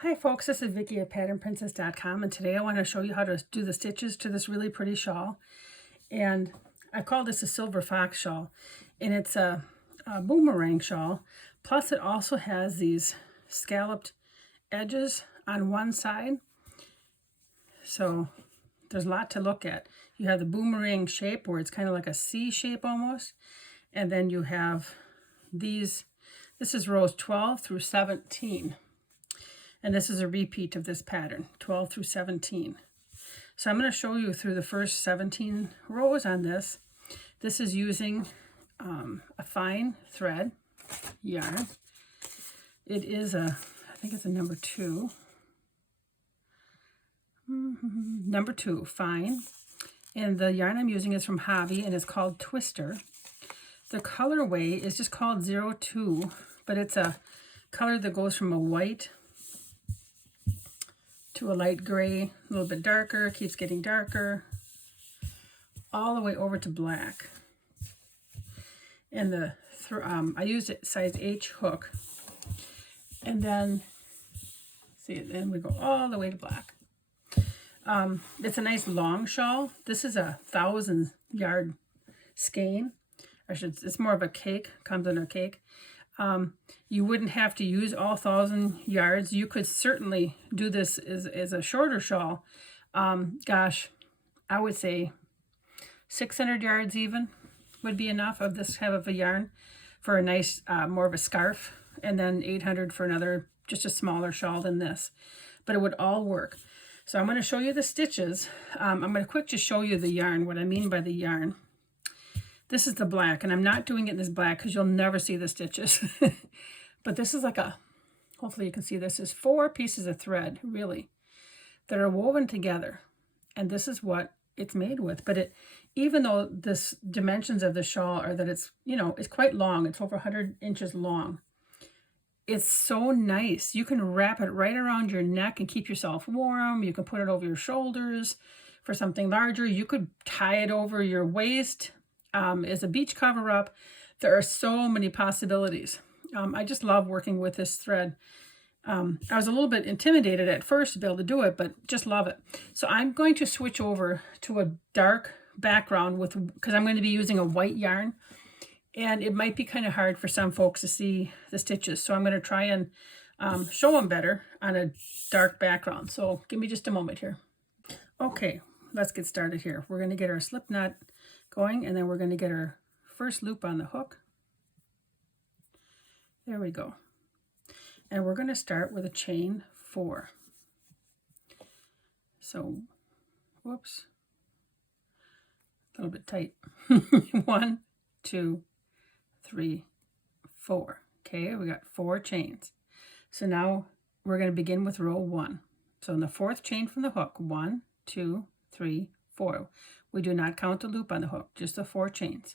Hi folks, this is Vicki at patternprincess.com, and today I want to show you how to do the stitches to this really pretty shawl. And I call this a silver fox shawl, and it's a boomerang shawl. Plus it also has these scalloped edges on one side, so there's a lot to look at. You have the boomerang shape where it's kind of like a C shape almost, and then you have these. This is rows 12 through 17. And this is a repeat of this pattern, 12 through 17. So I'm going to show you through the first 17 rows on this. This is using a fine thread yarn. It is I think it's a number 2. Number 2, fine. And the yarn I'm using is from Hobby, and it's called Twister. The colorway is just called 02, but it's a color that goes from a white to a light gray, a little bit darker, keeps getting darker, all the way over to black. And I used a size H hook, and then then we go all the way to black. It's a nice long shawl. This is a 1,000-yard skein. It's more of a cake, comes in a cake. You wouldn't have to use all 1,000 yards. You could certainly do this as a shorter shawl. Gosh, I would say 600 yards even would be enough of this type of a yarn for a nice, more of a scarf, and then 800 for another, just a smaller shawl than this. But it would all work. So I'm going to show you the stitches. I'm going to quick just show you the yarn, what I mean by the yarn. This is the black, and I'm not doing it in this black because you'll never see the stitches. But this is like hopefully you can see this is 4 pieces of thread, really, that are woven together. And this is what it's made with. But even though this dimensions of the shawl are that it's, it's quite long, it's over 100 inches long, it's so nice. You can wrap it right around your neck and keep yourself warm. You can put it over your shoulders for something larger. You could tie it over your waist as a beach cover-up. There are so many possibilities. I just love working with this thread. I was a little bit intimidated at first to be able to do it, but just love it. So I'm going to switch over to a dark background because I'm going to be using a white yarn, and it might be kind of hard for some folks to see the stitches. So I'm going to try and show them better on a dark background. So give me just a moment here. Okay, let's get started here. We're going to get our slip knot going, and then we're going to get our first loop on the hook. There we go. And we're going to start with a chain 4. So, whoops, a little bit tight. 1, 2, 3, 4. Okay, we got 4 chains. So now we're going to begin with row 1. So in the 4th chain from the hook, 1, 2, 3, 4. We do not count the loop on the hook, just the 4 chains.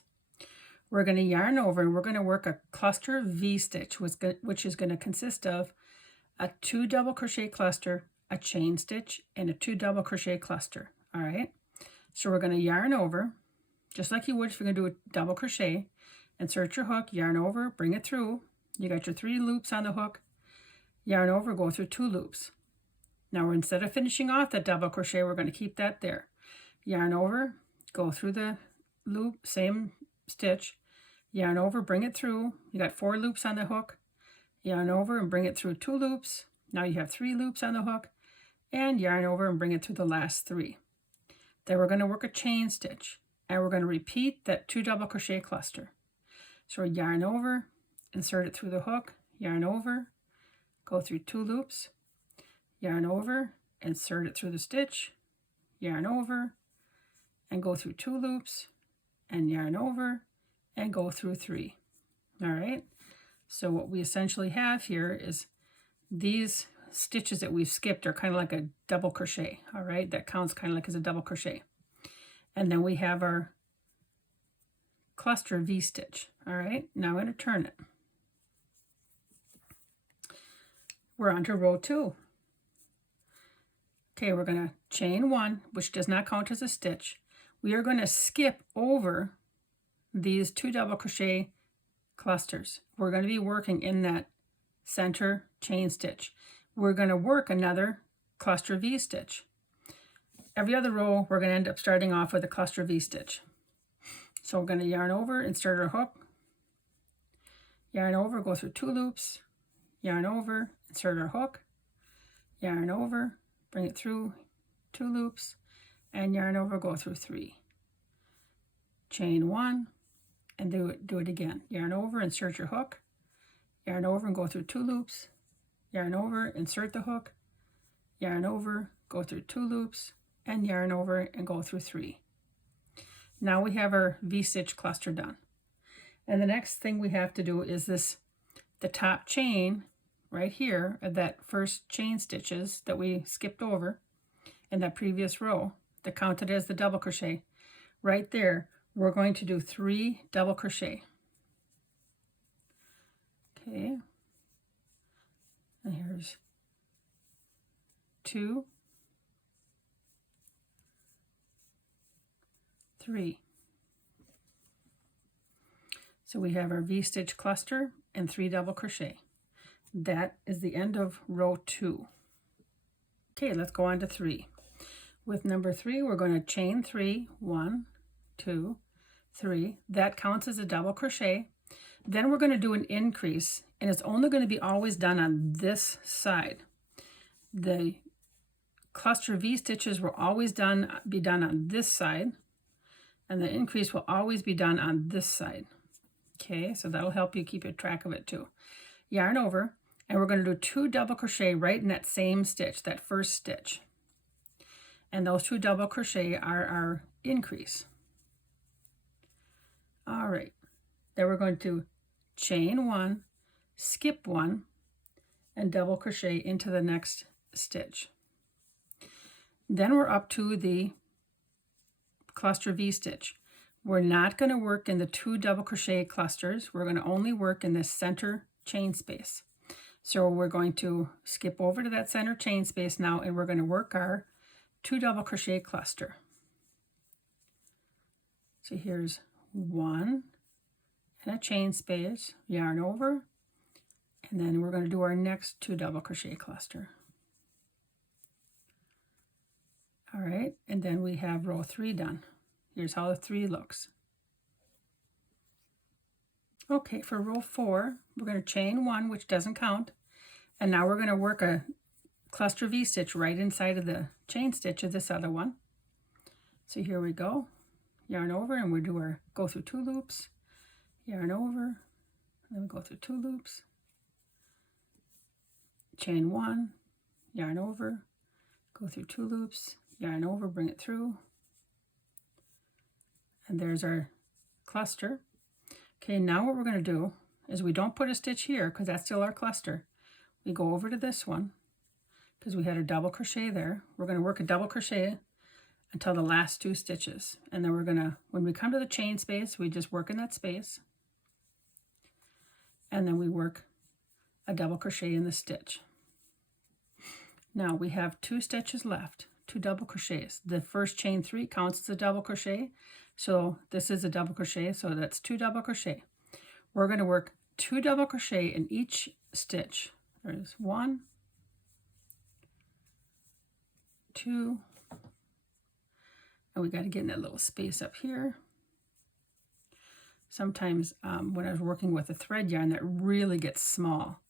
We're going to yarn over, and we're going to work a cluster V stitch, which is going to consist of a 2 double crochet cluster, a chain stitch, and a 2 double crochet cluster. All right. So we're going to yarn over, just like you would if you're going to do a double crochet. Insert your hook, yarn over, bring it through. You got your 3 loops on the hook. Yarn over, go through 2 loops. Now instead of finishing off that double crochet, we're going to keep that there. Yarn over, go through the loop, same stitch, yarn over, bring it through. You got 4 loops on the hook. Yarn over and bring it through 2 loops. Now you have 3 loops on the hook, and yarn over and bring it through the last 3. Then we're going to work a chain stitch, and we're going to repeat that 2 double crochet cluster. So yarn over, insert it through the hook, yarn over, go through 2 loops, yarn over, insert it through the stitch, yarn over, and go through 2 loops, and yarn over, and go through 3. All right. So what we essentially have here is these stitches that we've skipped are kind of like a double crochet. All right. That counts kind of like as a double crochet. And then we have our cluster V stitch. All right. Now I'm going to turn it. We're on to row 2. Okay. We're going to chain 1, which does not count as a stitch. We are going to skip over these 2 double crochet clusters. We're going to be working in that center chain stitch. we're going to work another cluster V-stitch. Every other row, we're going to end up starting off with a cluster V-stitch. So we're going to yarn over, insert our hook, yarn over, go through 2 loops, yarn over, insert our hook, yarn over, bring it through 2 loops, and yarn over, go through 3. Chain 1, and do it again. Yarn over, insert your hook, yarn over and go through 2 loops, yarn over, insert the hook, yarn over, go through 2 loops, and yarn over and go through 3. Now we have our V-stitch cluster done. And the next thing we have to do is the top chain right here of that first chain stitches that we skipped over in that previous row that counted as the double crochet. Right there, we're going to do 3 double crochet. Okay, and here's 2, 3. So we have our V-stitch cluster and 3 double crochet. That is the end of row 2. Okay, let's go on to 3. With number 3, we're going to chain 3, 1, 2, 3. That counts as a double crochet. Then we're going to do an increase, and it's only going to be always done on this side. The cluster V stitches will always be done on this side, and the increase will always be done on this side. Okay, so that'll help you keep track of it too. Yarn over, and we're going to do 2 double crochet right in that same stitch, that first stitch. And those 2 double crochet are our increase. All right, then we're going to chain 1, skip 1, and double crochet into the next stitch. Then we're up to the cluster V stitch. We're not going to work in the 2 double crochet clusters. We're going to only work in this center chain space. So we're going to skip over to that center chain space now, and we're going to work our 2 double crochet cluster. So here's 1 and a chain space, yarn over, and then we're going to do our next 2 double crochet cluster. All right, and then we have row 3 done. Here's how the 3 looks. Okay, for row 4, we're going to chain 1, which doesn't count, and now we're going to work a cluster V stitch right inside of the chain stitch of this other one. So here we go. Yarn over, and we go through 2 loops, yarn over, and then we go through 2 loops, chain 1, yarn over, go through 2 loops, yarn over, bring it through, and there's our cluster. Okay, now what we're going to do is we don't put a stitch here because that's still our cluster. We go over to this one because we had a double crochet there. We're going to work a double crochet until the last 2 stitches, and then we're going to, when we come to the chain space, we just work in that space, and then we work a double crochet in the stitch. Now we have 2 stitches left, 2 double crochets. The first chain 3 counts as a double crochet, so this is a double crochet, so that's 2 double crochet. We're going to work 2 double crochet in each stitch. There's 1, 2, and we got to get in that little space up here. Sometimes when I was working with a thread yarn, that really gets small,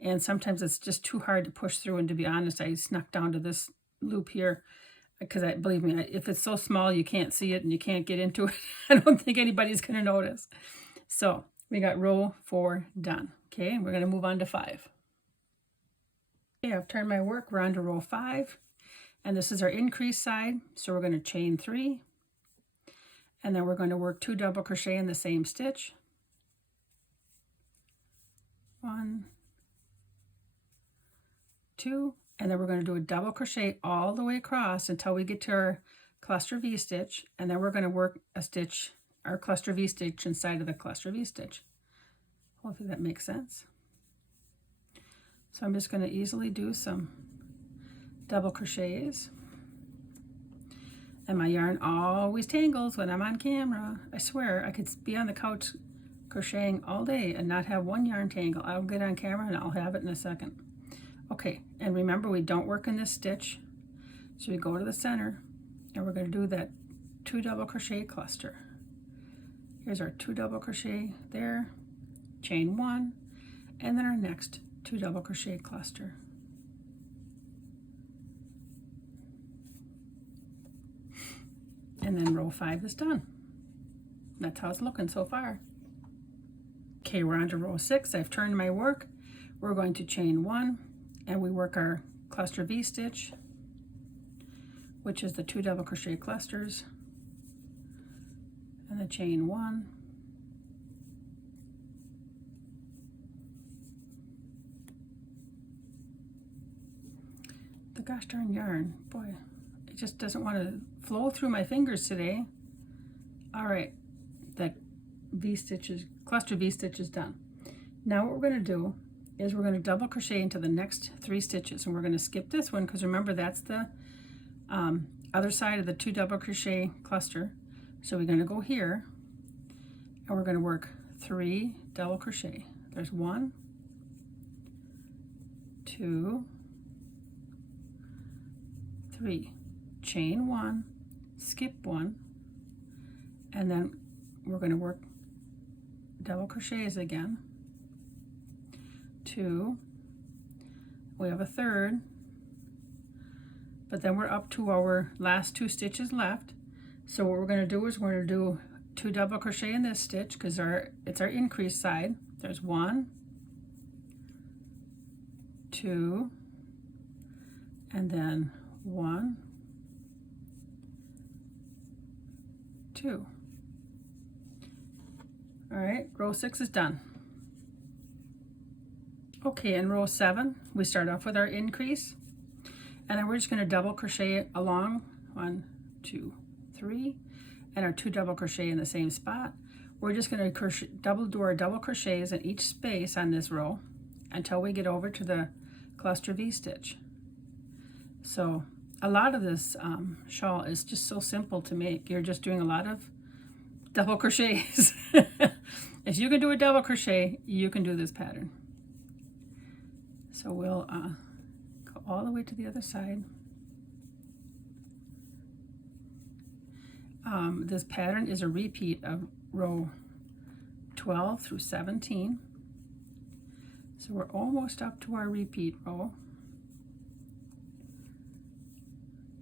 and sometimes it's just too hard to push through, and to be honest, I snuck down to this loop here because believe me, if it's so small you can't see it and you can't get into it, I don't think anybody's going to notice. So we got row 4 done. Okay, and we're going to move on to 5. Okay, I've turned my work, we're on to row 5, and this is our increase side. So we're going to chain 3, and then we're going to work 2 double crochet in the same stitch. 1, 2, and then we're going to do a double crochet all the way across until we get to our cluster V stitch, and then we're going to work a stitch, our cluster V stitch inside of the cluster V stitch. Hopefully that makes sense. So I'm just going to easily do some double crochets, and my yarn always tangles when I'm on camera. I swear I could be on the couch crocheting all day and not have one yarn tangle. I'll get on camera and I'll have it in a second. Okay, and remember we don't work in this stitch, so we go to the center and we're going to do that 2 double crochet cluster. Here's our 2 double crochet there, chain 1, and then our next 2 double crochet cluster. And then row 5 is done. That's how it's looking so far. Okay, we're on to row 6. I've turned my work. We're going to chain 1 and we work our cluster V stitch, which is the 2 double crochet clusters, and the chain 1, the gosh darn yarn, boy, it just doesn't want to flow through my fingers today. All right, that V stitches, cluster V stitch is done. Now what we're going to do is we're going to double crochet into the next 3 stitches, and we're going to skip this one because remember that's the other side of the 2 double crochet cluster. So we're going to go here and we're going to work 3 double crochet. There's 1, 2, 3, chain 1, skip 1, and then we're going to work double crochets again, 2, we have a 3rd, but then we're up to our last 2 stitches left. So what we're going to do is we're going to do 2 double crochet in this stitch because it's our increase side. There's 1, 2, and then 1, 2. All right, row 6 is done. Okay, in row 7, we start off with our increase, and then we're just going to double crochet along 1, 2, 3, and our 2 double crochet in the same spot. We're just going to do our double crochets in each space on this row until we get over to the cluster V stitch. So a lot of this shawl is just so simple to make. You're just doing a lot of double crochets. If you can do a double crochet, you can do this pattern. So we'll go all the way to the other side. This pattern is a repeat of row 12 through 17. So we're almost up to our repeat row.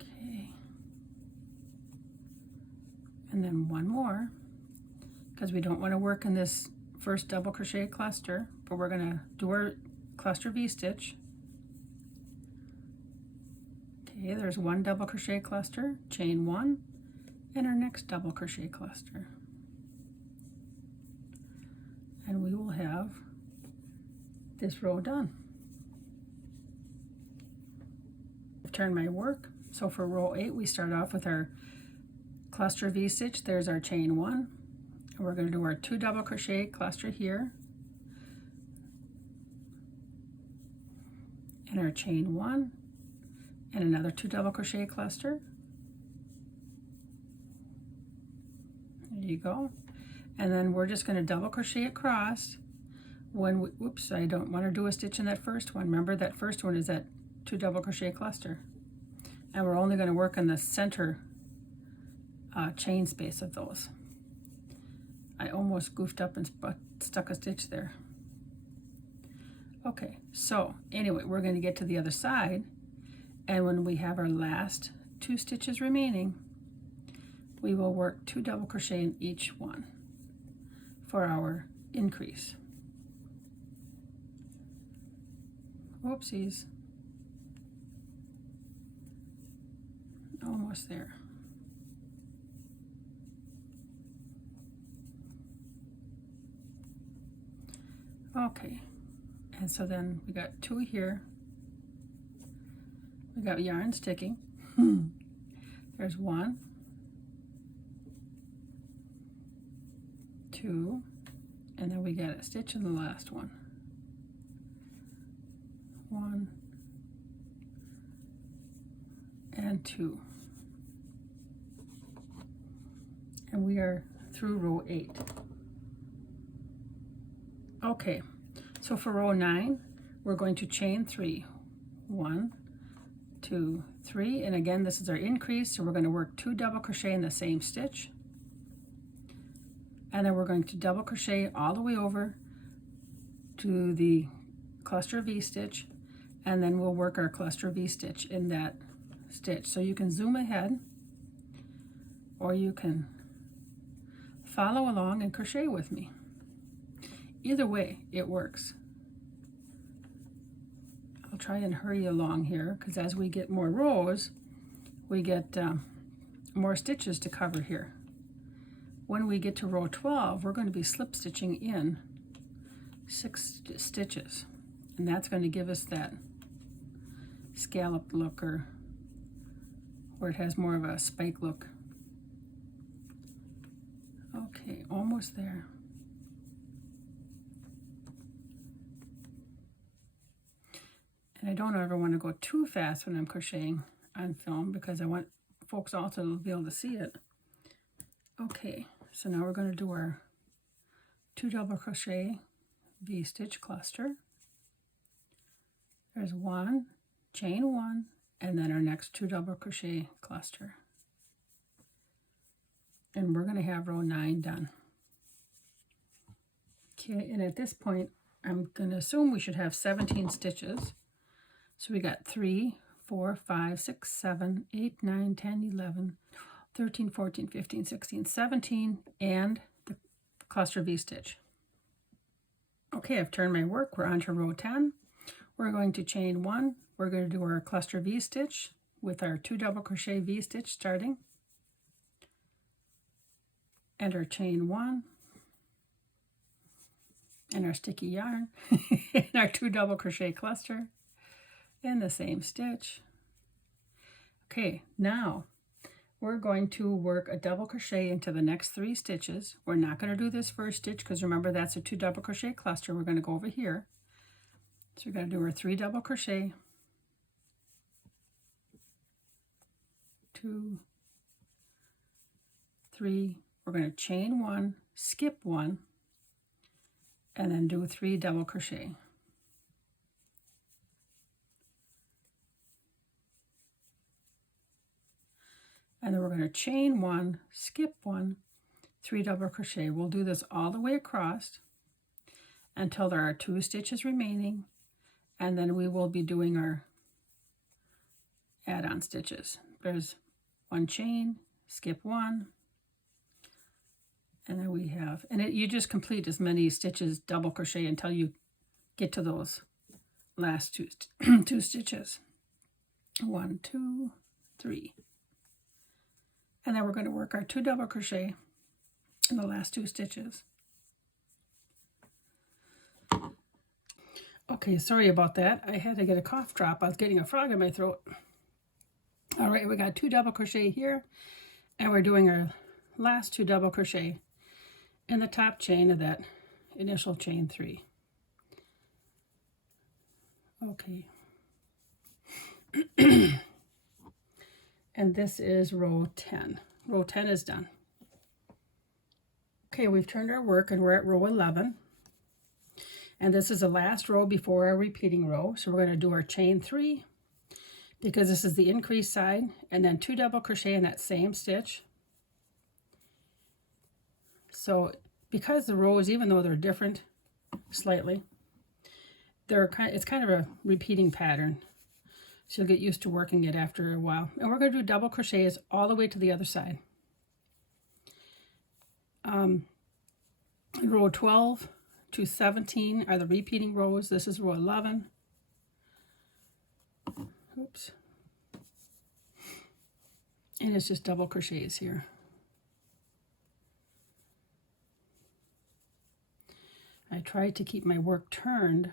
Okay. And then one more, because we don't want to work in this first double crochet cluster, but we're going to do our cluster V stitch. Okay, there's 1 double crochet cluster, chain 1, and our next double crochet cluster. And we will have this row done. I've turned my work. So for row 8, we start off with our cluster V stitch. There's our chain 1, and we're going to do our 2 double crochet cluster here, and our chain 1, and another 2 double crochet cluster. There you go. And then we're just going to double crochet across when we, oops, I don't want to do a stitch in that first one. Remember that first one is that 2 double crochet cluster, and we're only going to work on the center chain space of those. I almost goofed up and stuck a stitch there. Okay, so anyway, we're going to get to the other side, and when we have our last 2 stitches remaining, we will work 2 double crochet in each one for our increase. Whoopsies. Almost there. Okay, and so then we got 2 here. We got yarn sticking. There's 1, 2, and then we got a stitch in the last one. 1 and 2. And we are through row 8. Okay, so for row 9, we're going to chain 3. 1, 2, 3, and again this is our increase, so we're going to work 2 double crochet in the same stitch, and then we're going to double crochet all the way over to the cluster V-stitch, and then we'll work our cluster V-stitch in that stitch. So you can zoom ahead or you can follow along and crochet with me. Either way it works. I'll try and hurry along here because as we get more rows we get more stitches to cover here. When we get to row 12 we're going to be slip stitching in 6 stitches, and that's going to give us that scalloped look, or where it has more of a spike look. Okay, almost there. And I don't ever want to go too fast when I'm crocheting on film because I want folks also to be able to see it. Okay, so now we're going to do our 2 double crochet V-stitch cluster. There's 1, chain 1, and then our next 2 double crochet cluster. And we're going to have row 9 done. Okay, and at this point I'm going to assume we should have 17 stitches. So we got 3, 4, 5, 6, 7, 8, 9, 10, 11, 13, 14, 15, 16, 17, and the cluster V-stitch. Okay, I've turned my work. We're on to row 10. We're going to chain 1. We're going to do our cluster V-stitch with our 2 double crochet V-stitch starting, and our chain 1, and our sticky yarn, and our 2 double crochet cluster in the same stitch. Okay, now we're going to work a double crochet into the next 3 stitches. We're not going to do this first stitch because remember that's a 2 double crochet cluster. We're going to go over here. So we're going to do our 3 double crochet, 2, 3. We're going to chain 1, skip 1, and then do 3 double crochet. And then we're going to chain 1, skip 1, 3 double crochet. We'll do this all the way across until there are 2 stitches remaining, and then we will be doing our add-on stitches. There's 1 chain, skip 1, and then we have, and you just complete as many stitches double crochet until you get to those last 2 stitches. 1, 2, 3. And then we're going to work our 2 double crochet in the last 2 stitches. Okay, sorry about that. I had to get a cough drop. I was getting a frog in my throat. All right, we got 2 double crochet here, and we're doing our last 2 double crochet in the top chain of that initial chain 3. Okay. And this is row 10. Row 10 is done. Okay, we've turned our work and we're at row 11. And this is the last row before our repeating row. So we're going to do our chain 3 because this is the increased side, and then 2 double crochet in that same stitch. So because the rows, even though they're different slightly, it's kind of a repeating pattern. So you'll get used to working it after a while. And we're going to do double crochets all the way to the other side. Row 12 to 17 are the repeating rows. This is row 11. Oops. And it's just double crochets here. I tried to keep my work turned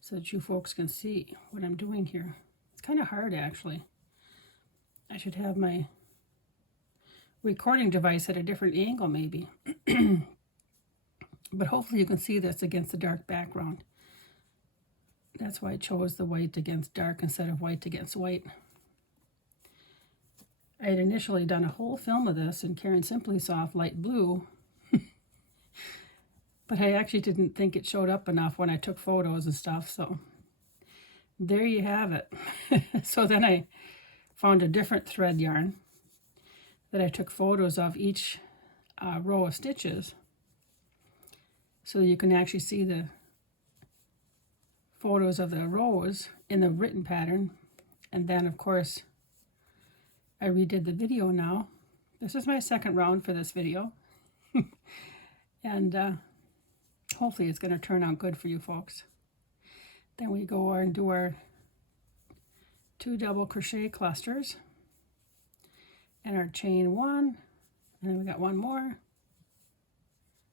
so that you folks can see what I'm doing here. It's kind of hard, actually. I should have my recording device at a different angle, maybe. But hopefully you can see this against the dark background. That's why I chose the white against dark instead of white against white. I had initially done a whole film of this in Caring Simply Soft light blue, but I actually didn't think it showed up enough when I took photos and stuff, so there you have it. So then I found a different thread yarn that I took photos of each row of stitches, so you can actually see the photos of the rows in the written pattern. And then of course I redid the video now. This is my second round for this video. And hopefully it's going to turn out good for you folks. Then we go and do our 2 double crochet clusters and our chain 1, and then we got one more.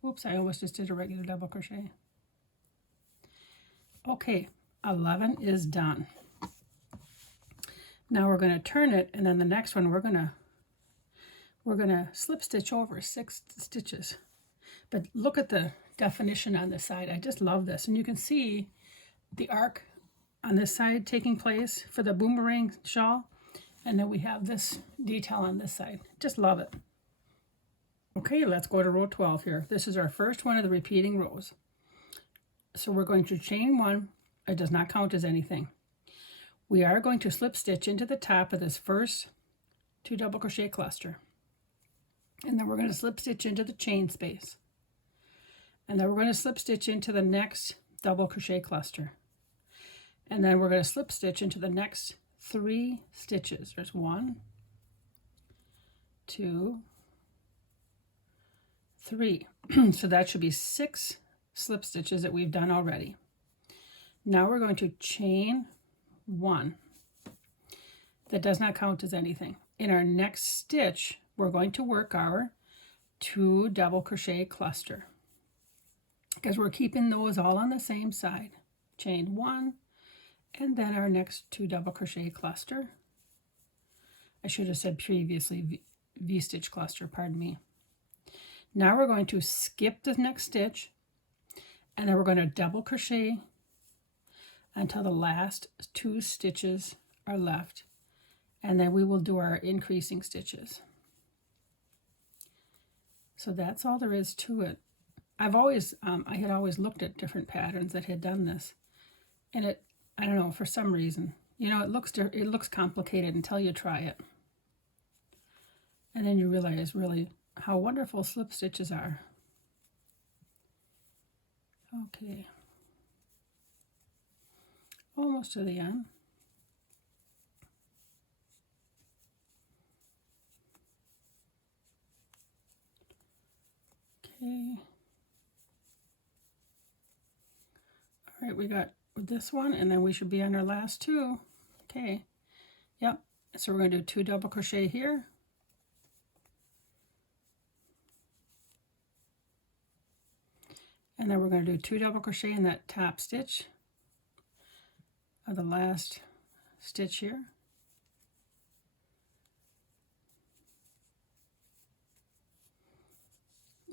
Oops, I almost just did a regular double crochet. Okay, 11 is done. Now we're going to turn it, and then the next one we're going to slip stitch over 6 stitches. But look at the definition on this side. I just love this, and you can see the arc on this side taking place for the boomerang shawl, and then we have this detail on this side. Just love it. Okay, let's go to row 12 here. This is our first one of the repeating rows. So we're going to chain 1. It does not count as anything. We are going to slip stitch into the top of this first 2 double crochet cluster, and then we're going to slip stitch into the chain space, and then we're going to slip stitch into the next double crochet cluster, and then we're going to slip stitch into the next 3 stitches. There's 1, 2, 3. So that should be 6 slip stitches that we've done already. Now we're going to chain 1. That does not count as anything. In our next stitch, we're going to work our 2 double crochet cluster, because we're keeping those all on the same side. Chain 1, and then our next 2 double crochet cluster. I should have said previously V-stitch cluster, pardon me. Now we're going to skip the next stitch, and then we're going to double crochet until the last 2 stitches are left, and then we will do our increasing stitches. So that's all there is to it. I've always, I had always looked at different patterns that had done this, and I don't know, for some reason, you know, it looks complicated until you try it, and then you realize really how wonderful slip stitches are. Okay, almost to the end. Okay. All right, we got this one, and then we should be on our last 2. Okay. Yep. So we're going to do 2 double crochet here. And then we're going to do 2 double crochet in that top stitch of the last stitch here.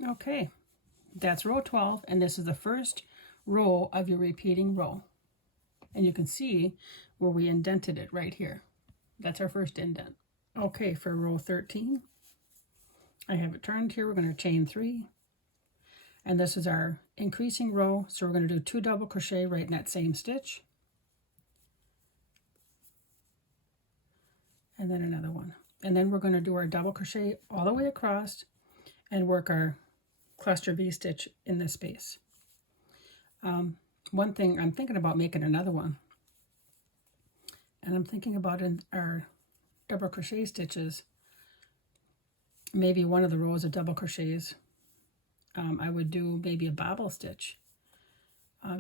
Okay, that's row 12, and this is the first row of your repeating row. And you can see where we indented it right here. That's our first indent. Okay, for row 13, I have it turned here. We're going to chain 3. And this is our increasing row, so we're going to do 2 double crochet right in that same stitch. And then another one. And then we're going to do our double crochet all the way across and work our cluster V-stitch in this space. One thing, I'm thinking about making another one. And I'm thinking about in our double crochet stitches, maybe one of the rows of double crochets, I would do maybe a bobble stitch,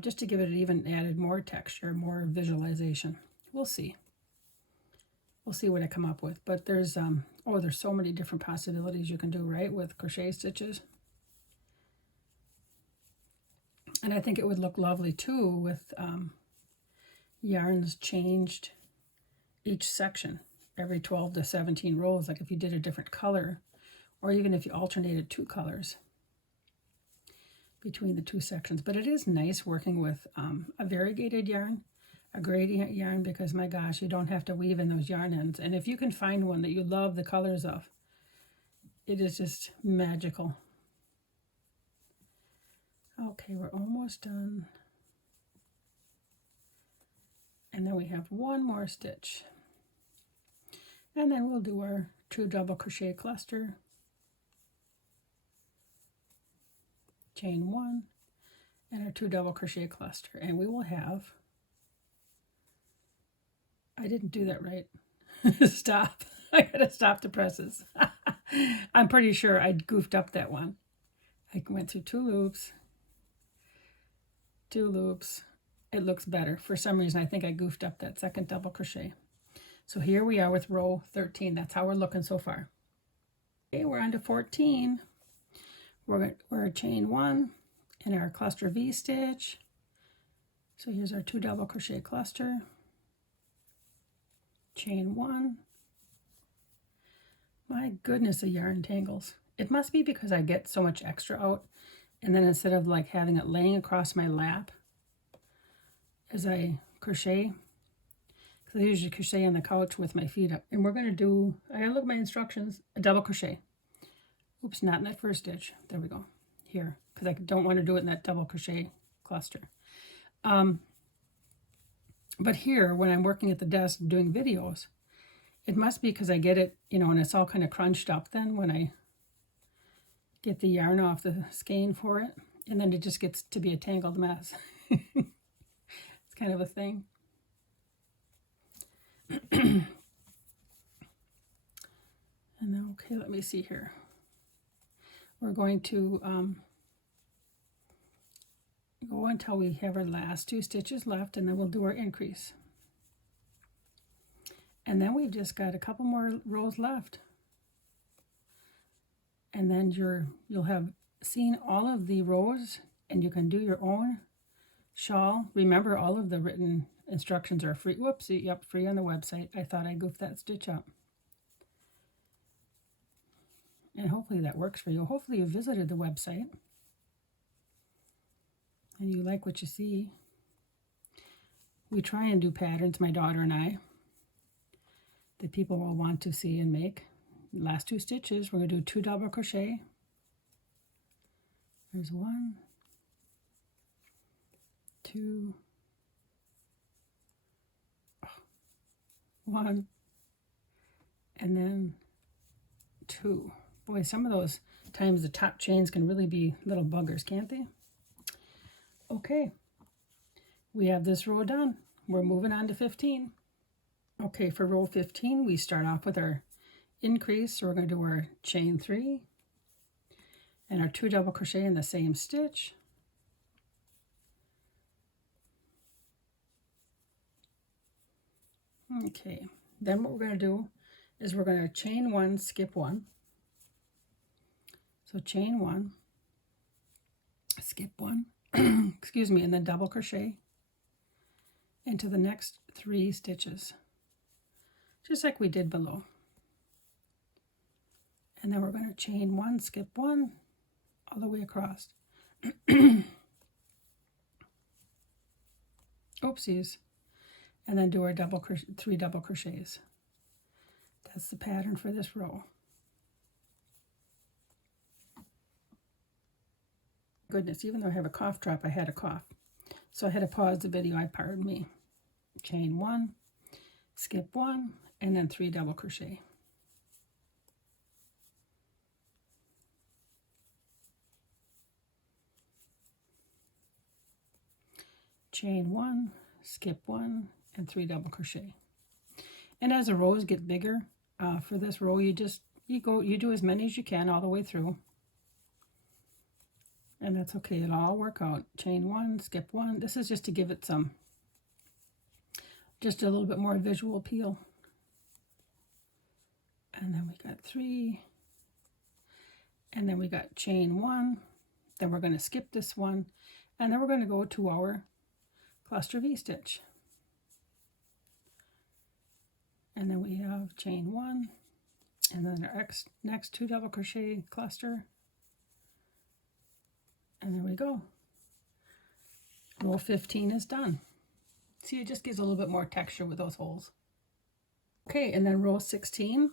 just to give it even added more texture, more visualization. We'll see. We'll see what I come up with. But there's there's so many different possibilities you can do, right, with crochet stitches. And I think it would look lovely too with yarns changed each section every 12 to 17 rows, like if you did a different color, or even if you alternated 2 colors between the 2 sections. But it is nice working with a variegated yarn, a gradient yarn, because my gosh, you don't have to weave in those yarn ends. And if you can find one that you love the colors of, it is just magical. Okay, we're almost done. And then we have one more stitch, and then we'll do our 2 double crochet cluster, chain 1, and our 2 double crochet cluster, and we will have, I didn't do that right. Stop. I gotta stop the presses. I'm pretty sure I goofed up that one. I went through 2 loops, 2 loops. It looks better. For some reason, I think I goofed up that second double crochet. So here we are with row 13. That's how we're looking so far. Okay, we're on to 14. We're chain 1 in our cluster V stitch. So here's our 2 double crochet cluster, chain 1. My goodness, the yarn tangles. It must be because I get so much extra out, and then instead of like having it laying across my lap as I crochet, because I usually crochet on the couch with my feet up. And we're going to do, I gotta look at my instructions, a double crochet. Oops, not in that first stitch. There we go. Here, because I don't want to do it in that double crochet cluster. But here, when I'm working at the desk doing videos, it must be because I get it, you know, and it's all kind of crunched up then when I get the yarn off the skein for it, and then it just gets to be a tangled mess. It's kind of a thing. And then, okay, let me see here. We're going to go until we have our last 2 stitches left, and then we'll do our increase. And then we've just got a couple more rows left. And then you'll have seen all of the rows, and you can do your own shawl. Remember, all of the written instructions are free. Whoopsie, yep, free on the website. I thought I goofed that stitch up. And hopefully that works for you. Hopefully you visited the website and you like what you see. We try and do patterns, my daughter and I, that people will want to see and make. Last 2 stitches, we're going to do 2 double crochet. There's 1, 2, 1, and then 2. Boy, some of those times the top chains can really be little buggers, can't they? Okay, we have this row done. We're moving on to 15. Okay, for row 15, we start off with our increase. So we're going to do our chain 3 and our 2 double crochet in the same stitch. Okay, then what we're going to do is we're going to chain 1, skip 1. So chain 1, skip 1, excuse me, and then double crochet into the next 3 stitches, just like we did below. And then we're going to chain 1, skip 1, all the way across. Oopsies. And then do our 3 double crochets. That's the pattern for this row. Goodness, even though I have a cough drop, I had a cough. So I had to pause the video, pardon me. Chain 1, skip 1, and then 3 double crochet. Chain 1, skip 1, and 3 double crochet. And as the rows get bigger, for this row, you do as many as you can all the way through. And that's okay, it'll all work out. Chain 1, skip 1. This is just to give it just a little bit more visual appeal. And then we got 3. And then we got chain 1. Then we're going to skip this one. And then we're going to go to our cluster V stitch. And then we have chain 1. And then our next 2 double crochet cluster. And there we go. Row 15 is done. See, it just gives a little bit more texture with those holes. Okay, and then row 16,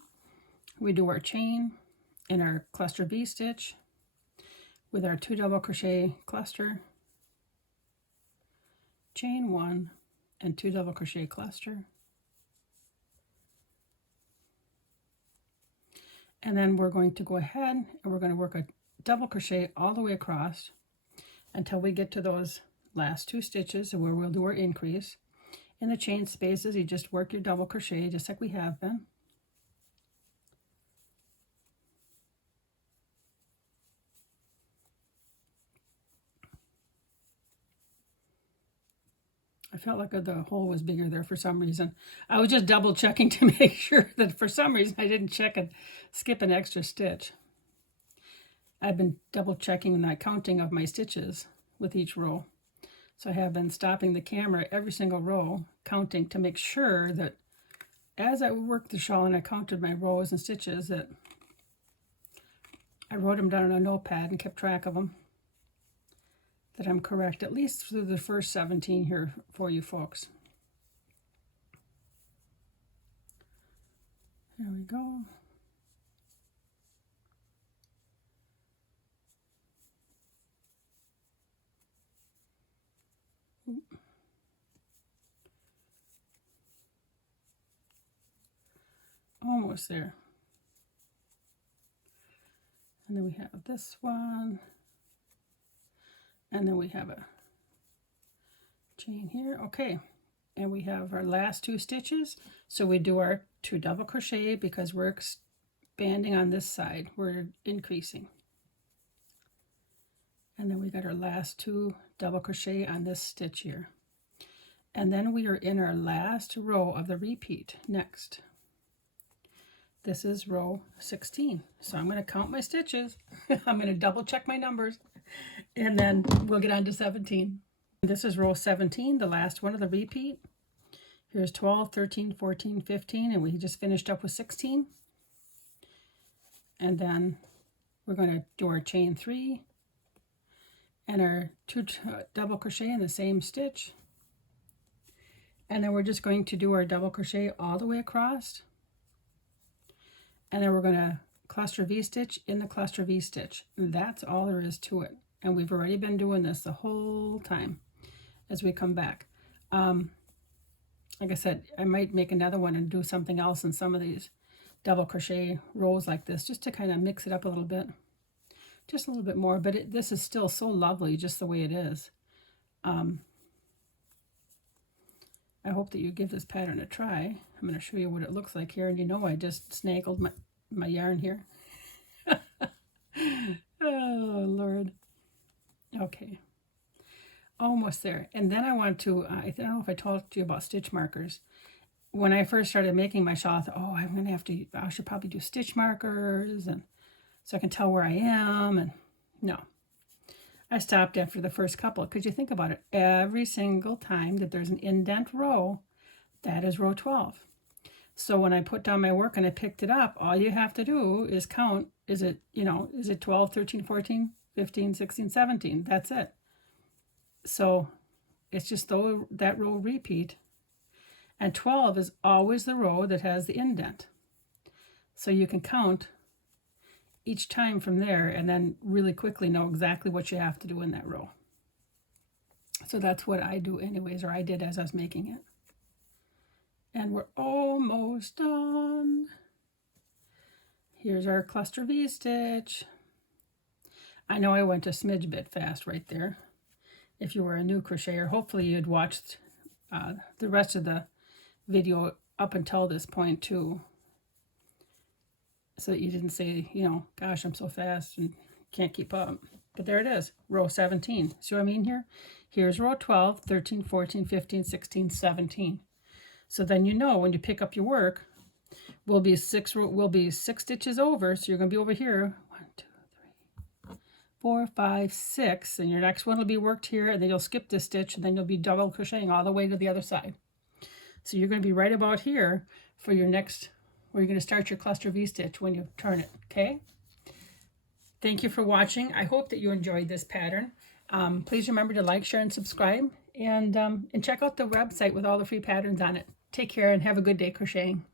we do our chain in our cluster V stitch with our 2 double crochet cluster, chain 1, and 2 double crochet cluster. And then we're going to go ahead and we're going to work a double crochet all the way across until we get to those last 2 stitches where we'll do our increase. In the chain spaces, you just work your double crochet just like we have been. I felt like the hole was bigger there for some reason. I was just double checking to make sure that for some reason I didn't check and skip an extra stitch. I've been double checking the counting of my stitches with each row. So I have been stopping the camera every single row, counting to make sure that as I worked the shawl and I counted my rows and stitches, that I wrote them down on a notepad and kept track of them, that I'm correct, at least through the first 17 here for you folks. There we go. Almost there. And then we have this one. And then we have a chain here. Okay. And we have our last 2 stitches. So we do our 2 double crochet because we're expanding on this side. We're increasing. And then we got our last 2 double crochet on this stitch here. And then we are in our last row of the repeat next. This is row 16. So I'm going to count my stitches. I'm going to double check my numbers. And then we'll get on to 17. This is row 17, the last one of the repeat. Here's 12, 13, 14, 15, and we just finished up with 16. And then we're going to do our chain 3 and our 2 double crochet in the same stitch. And then we're just going to do our double crochet all the way across. And then we're going to cluster V-stitch in the cluster V-stitch. That's all there is to it. And we've already been doing this the whole time as we come back. Like I said, I might make another one and do something else in some of these double crochet rows like this, just to kind of mix it up a little bit. Just a little bit more, but this is still so lovely just the way it is. I hope that you give this pattern a try. I'm going to show you what it looks like here, and you know I just snaggled my yarn here. Oh, Lord. Okay. Almost there. And then I want to, I don't know if I talked to you about stitch markers. When I first started making my shawl, I thought, oh, I'm going to have to, I should probably do stitch markers, and so I can tell where I am. And no. I stopped after the first couple, because you think about it, every single time that there's an indent row, that is row 12. So when I put down my work and I picked it up, all you have to do is count, is it 12, 13, 14, 15, 16, 17, that's it. So it's just that row repeat, and 12 is always the row that has the indent. So you can count each time from there and then really quickly know exactly what you have to do in that row. So that's what I do anyways, or I did as I was making it. And we're almost done. Here's our cluster V stitch. I know I went a smidge bit fast right there. If you were a new crocheter, hopefully you'd watched the rest of the video up until this point too, so that you didn't say, gosh, I'm so fast and can't keep up. But there it is, row 17. See what I mean here? Here's row 12, 13, 14, 15, 16, 17. So then when you pick up your work, we'll be 6 stitches over, so you're going to be over here. 1, 2, 3, 4, 5, 6, and your next one will be worked here, and then you'll skip this stitch, and then you'll be double crocheting all the way to the other side. So you're going to be right about here for your next, where you're going to start your cluster V-stitch when you turn it, okay? Thank you for watching. I hope that you enjoyed this pattern. Please remember to like, share, and subscribe, and check out the website with all the free patterns on it. Take care and have a good day crocheting.